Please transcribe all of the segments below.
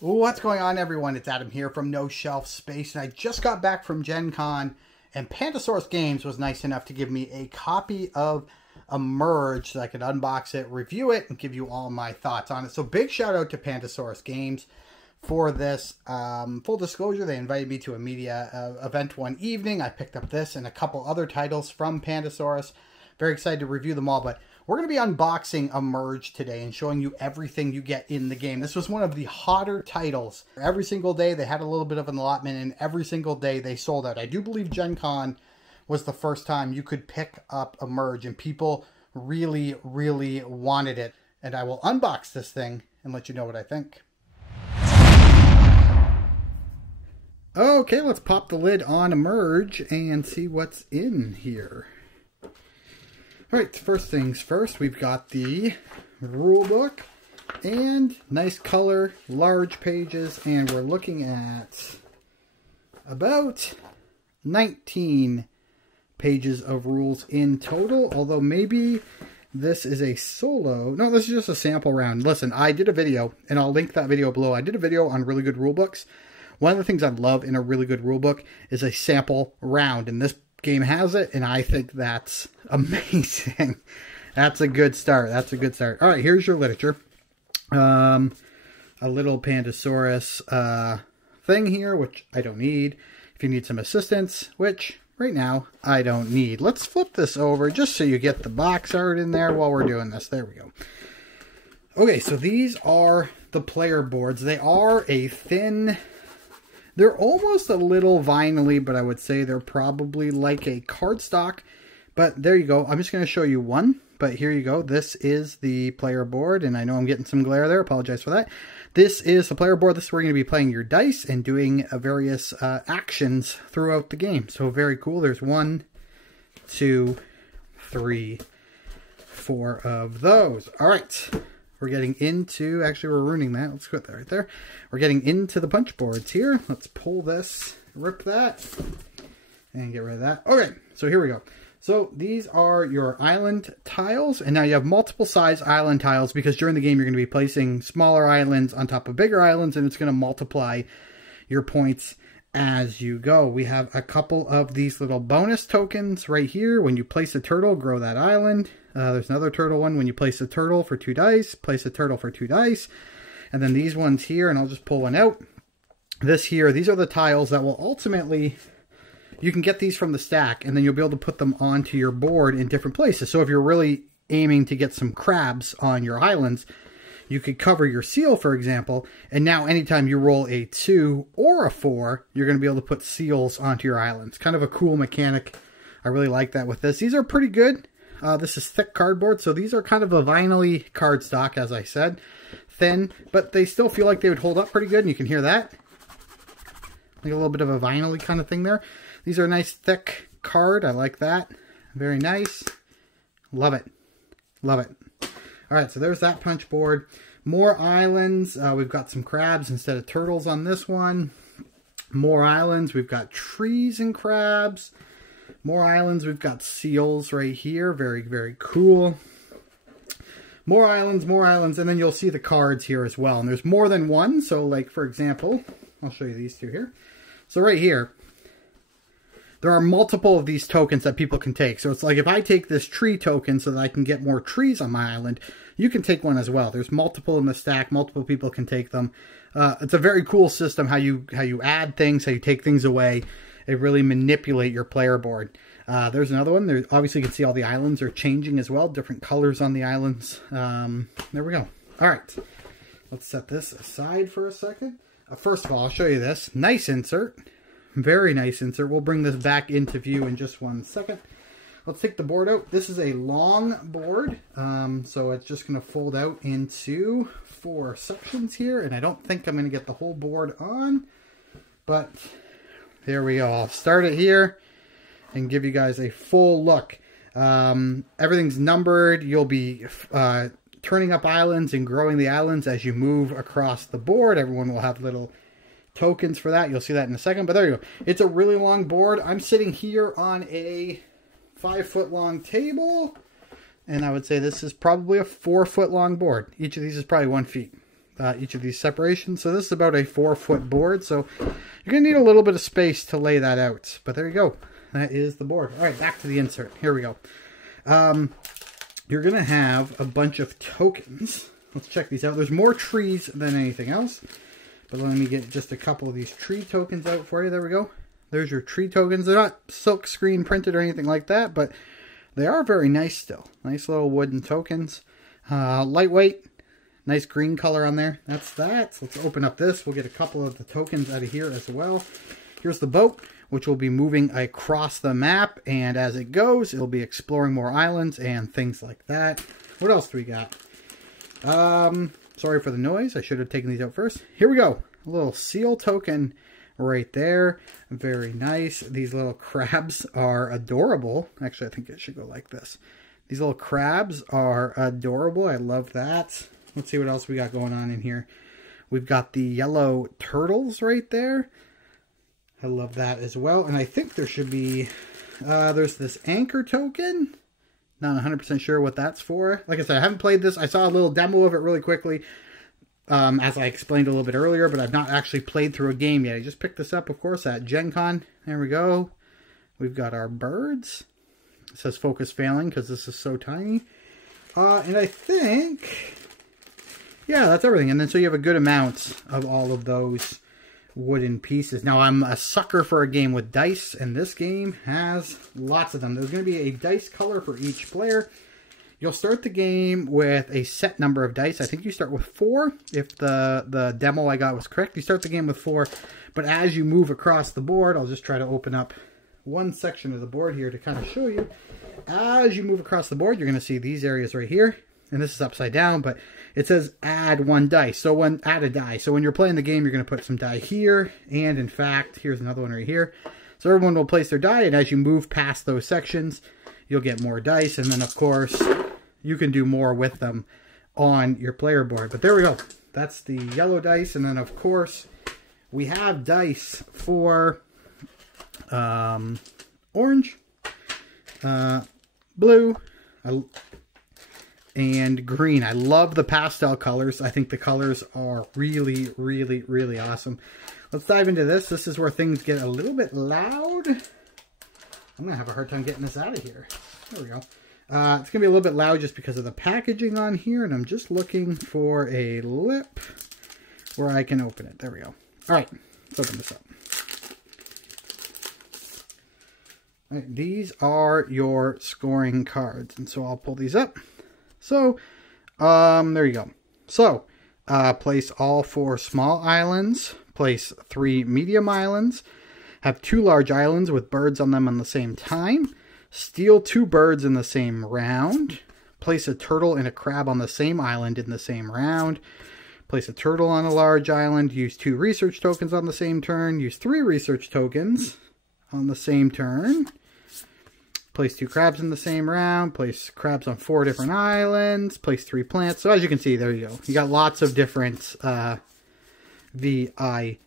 What's going on, everyone? It's Adam here from No Shelf Space, and I just got back from GenCon, and Pandasaurus Games was nice enough to give me a copy of Emerge so I could unbox it, review it, and give you all my thoughts on it. So big shout out to Pandasaurus Games for this. Full disclosure, they invited me to a media event one evening. I picked up this and a couple other titles from Pandasaurus. Very excited to review them all, but we're going to be unboxing Emerge today and showing you everything you get in the game. This was one of the hotter titles. Every single day they had a little bit of an allotment, and every single day they sold out. I do believe GenCon was the first time you could pick up Emerge, and people really, really wanted it. And I will unbox this thing and let you know what I think. Okay, let's pop the lid on Emerge and see what's in here. Alright, first things first, we've got the rule book and nice color, large pages, and we're looking at about 19 pages of rules in total, although maybe this is a solo. No, this is just a sample round. Listen, I did a video, and I'll link that video below. I did a video on really good rule books. One of the things I love in a really good rule book is a sample round, and this game has it, and I think that's amazing. That's a good start. That's a good start. All right, here's your literature. A little Pandasaurus thing here, which I don't need. If you need some assistance, which right now I don't need. Let's flip this over just so you get the box art in there while we're doing this. There we go. Okay, so these are the player boards. They are a thin... They're almost a little vinyl-y, but I would say they're probably like a cardstock. But there you go. I'm just going to show you one. But here you go. This is the player board. And I know I'm getting some glare there. Apologize for that. This is the player board. This is where you're going to be playing your dice and doing various actions throughout the game. So very cool. There's 1, 2, 3, 4 of those. All right. We're getting into, actually we're ruining that. Let's put that right there. We're getting into the punch boards here. Let's pull this, rip that, and get rid of that. Okay, so here we go. So these are your island tiles, and now you have multiple size island tiles because during the game you're going to be placing smaller islands on top of bigger islands, and it's going to multiply your points as you go. We have a couple of these little bonus tokens right here. When you place a turtle, grow that island. There's another turtle one. When you place a turtle for 2 dice, place a turtle for 2 dice. And then these ones here, and I'll just pull one out. This here, these are the tiles that will ultimately, you can get these from the stack, and then you'll be able to put them onto your board in different places. So if you're really aiming to get some crabs on your islands, you could cover your seal, for example, and now anytime you roll a 2 or a 4, you're going to be able to put seals onto your islands. Kind of a cool mechanic. I really like that with this. These are pretty good. This is thick cardboard, so these are kind of a vinyl-y cardstock, as I said. Thin, but they still feel like they would hold up pretty good, and you can hear that. Like a little bit of a vinyl-y kind of thing there. These are a nice thick card. I like that. Very nice. Love it. Love it. Alright, so there's that punch board. More islands. We've got some crabs instead of turtles on this one. More islands. We've got trees and crabs. More islands. We've got seals right here. Very, very cool. More islands, and then you'll see the cards here as well. And there's more than one. So, like, for example, I'll show you these two here. So right here, there are multiple of these tokens that people can take. So it's like if I take this tree token so that I can get more trees on my island, you can take one as well. There's multiple in the stack. Multiple people can take them. It's a very cool system how you add things, how you take things away. They really manipulate your player board. There's another one. There, obviously, you can see all the islands are changing as well. Different colors on the islands. There we go. All right. Let's set this aside for a second. First of all, I'll show you this. Nice insert. Very nice insert. We'll bring this back into view in just one second. Let's take the board out. This is a long board, so it's just going to fold out into 4 sections here, and I don't think I'm going to get the whole board on, but there we go. I'll start it here and give you guys a full look. Everything's numbered. You'll be turning up islands and growing the islands as you move across the board. Everyone will have little tokens for that. You'll see that in a second, but there you go. It's a really long board. I'm sitting here on a 5-foot long table, and I would say this is probably a 4-foot long board. Each of these is probably 1 foot. each of these separations. So this is about a 4-foot board, so you're going to need a little bit of space to lay that out. But there you go. That is the board. All right, back to the insert. Here we go. You're going to have a bunch of tokens. Let's check these out. There's more trees than anything else. But let me get just a couple of these tree tokens out for you. There we go. There's your tree tokens. They're not silk screen printed or anything like that, but they are very nice still. Nice little wooden tokens. Lightweight. Nice green color on there. That's that. So let's open up this. We'll get a couple of the tokens out of here as well. Here's the boat, which will be moving across the map. And as it goes, it'll be exploring more islands and things like that. What else do we got? Sorry for the noise. I should have taken these out first. Here we go. A little seal token right there. Very nice. These little crabs are adorable. Actually, I think it should go like this. These little crabs are adorable. I love that. Let's see what else we got going on in here. We've got the yellow turtles right there. I love that as well. And I think there should be, there's this anchor token. Not 100% sure what that's for. Like I said, I haven't played this. I saw a little demo of it really quickly, as I explained a little bit earlier, but I've not actually played through a game yet. I just picked this up, of course, at GenCon. There we go. We've got our birds. It says focus failing because this is so tiny. And I think, yeah, that's everything. And then so you have a good amount of all of those wooden pieces. Now, I'm a sucker for a game with dice, and this game has lots of them. There's going to be a dice color for each player. You'll start the game with a set number of dice. I think you start with 4. If the demo I got was correct, you start the game with 4. But as you move across the board, I'll just try to open up one section of the board here to kind of show you. As you move across the board, you're going to see these areas right here. And this is upside down, but it says add 1 dice. So add a die. So when you're playing the game, you're going to put some die here. And in fact, here's another one right here. So everyone will place their die, and as you move past those sections, you'll get more dice. And then, of course, you can do more with them on your player board. But there we go. That's the yellow dice. And then, of course, we have dice for orange, blue, and green. I love the pastel colors. I think the colors are really, really, really awesome. Let's dive into this. This is where things get a little bit loud. I'm going to have a hard time getting this out of here. There we go. It's going to be a little bit loud just because of the packaging on here, and I'm just looking for a lip where I can open it. There we go. All right, let's open this up. All right, these are your scoring cards, and so I'll pull these up. So, there you go. So, place all 4 small islands, place 3 medium islands, have 2 large islands with birds on them on the same time, steal 2 birds in the same round, place a turtle and a crab on the same island in the same round, place a turtle on a large island, use 2 research tokens on the same turn, use 3 research tokens on the same turn, place 2 crabs in the same round, place crabs on 4 different islands, place 3 plants. So as you can see, there you go. You got lots of different VIP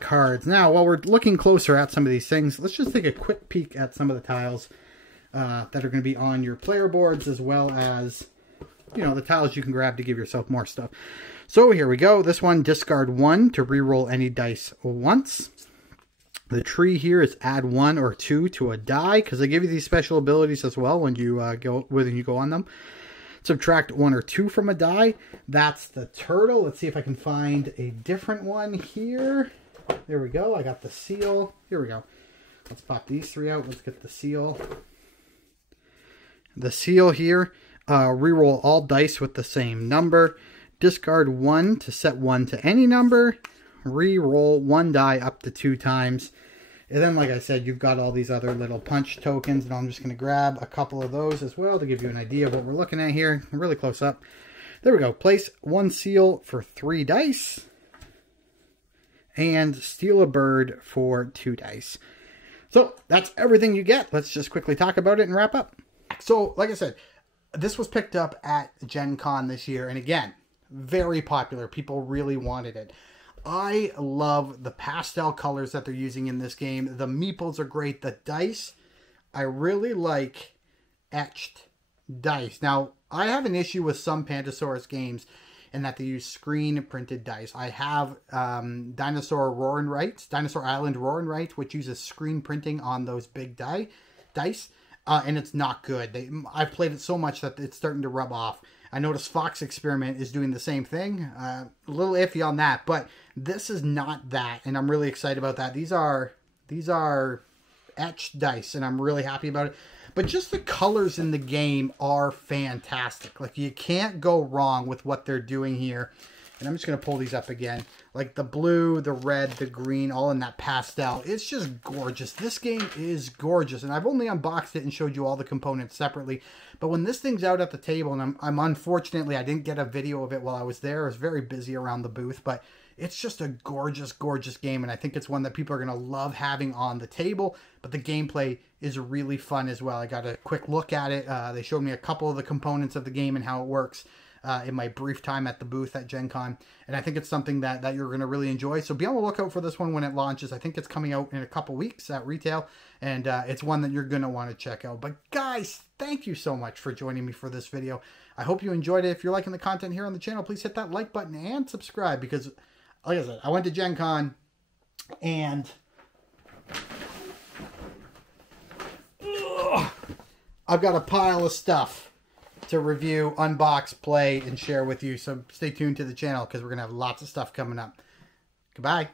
cards. Now, while we're looking closer at some of these things, let's just take a quick peek at some of the tiles that are going to be on your player boards, as well as, you know, the tiles you can grab to give yourself more stuff. So here we go. This one, discard 1 to re-roll any dice once. The tree here is add 1 or 2 to a die, because they give you these special abilities as well when you go on them. Subtract 1 or 2 from a die. That's the turtle. Let's see if I can find a different one here. There we go. I got the seal. Here we go. Let's pop these 3 out. Let's get the seal. The seal here. Reroll all dice with the same number. Discard 1 to set 1 to any number. Re-roll 1 die up to 2 times. And then, like I said, you've got all these other little punch tokens, and I'm just going to grab a couple of those as well to give you an idea of what we're looking at here. Really close up. There we go. Place 1 seal for 3 dice. And steal a bird for 2 dice. So, that's everything you get. Let's just quickly talk about it and wrap up. So, like I said, this was picked up at GenCon this year, and again, very popular. People really wanted it. I love the pastel colors that they're using in this game. The meeples are great. The dice, I really like etched dice. Now, I have an issue with some Pandasaurus games and that they use screen printed dice. I have Dinosaur Island Roar and Write, which uses screen printing on those big dice, and it's not good. I've played it so much that it's starting to rub off. I noticed Fox Experiment is doing the same thing. A little iffy on that, but this is not that, and I'm really excited about that. These are etched dice, and I'm really happy about it. But just the colors in the game are fantastic. Like, you can't go wrong with what they're doing here. And I'm just going to pull these up again. Like the blue, the red, the green, all in that pastel. It's just gorgeous. This game is gorgeous. And I've only unboxed it and showed you all the components separately. But when this thing's out at the table, and I'm unfortunately, I didn't get a video of it while I was there. I was very busy around the booth. But it's just a gorgeous, gorgeous game. And I think it's one that people are going to love having on the table. But the gameplay is really fun as well. I got a quick look at it. They showed me a couple of the components of the game and how it works. In my brief time at the booth at GenCon. And I think it's something that you're going to really enjoy. So be on the lookout for this one when it launches. I think it's coming out in a couple weeks at retail. And it's one that you're going to want to check out. But guys, thank you so much for joining me for this video. I hope you enjoyed it. If you're liking the content here on the channel, please hit that like button and subscribe. Because, like I said, I went to GenCon and I've got a pile of stuff to review, unbox, play, and share with you. So stay tuned to the channel because we're going to have lots of stuff coming up. Goodbye.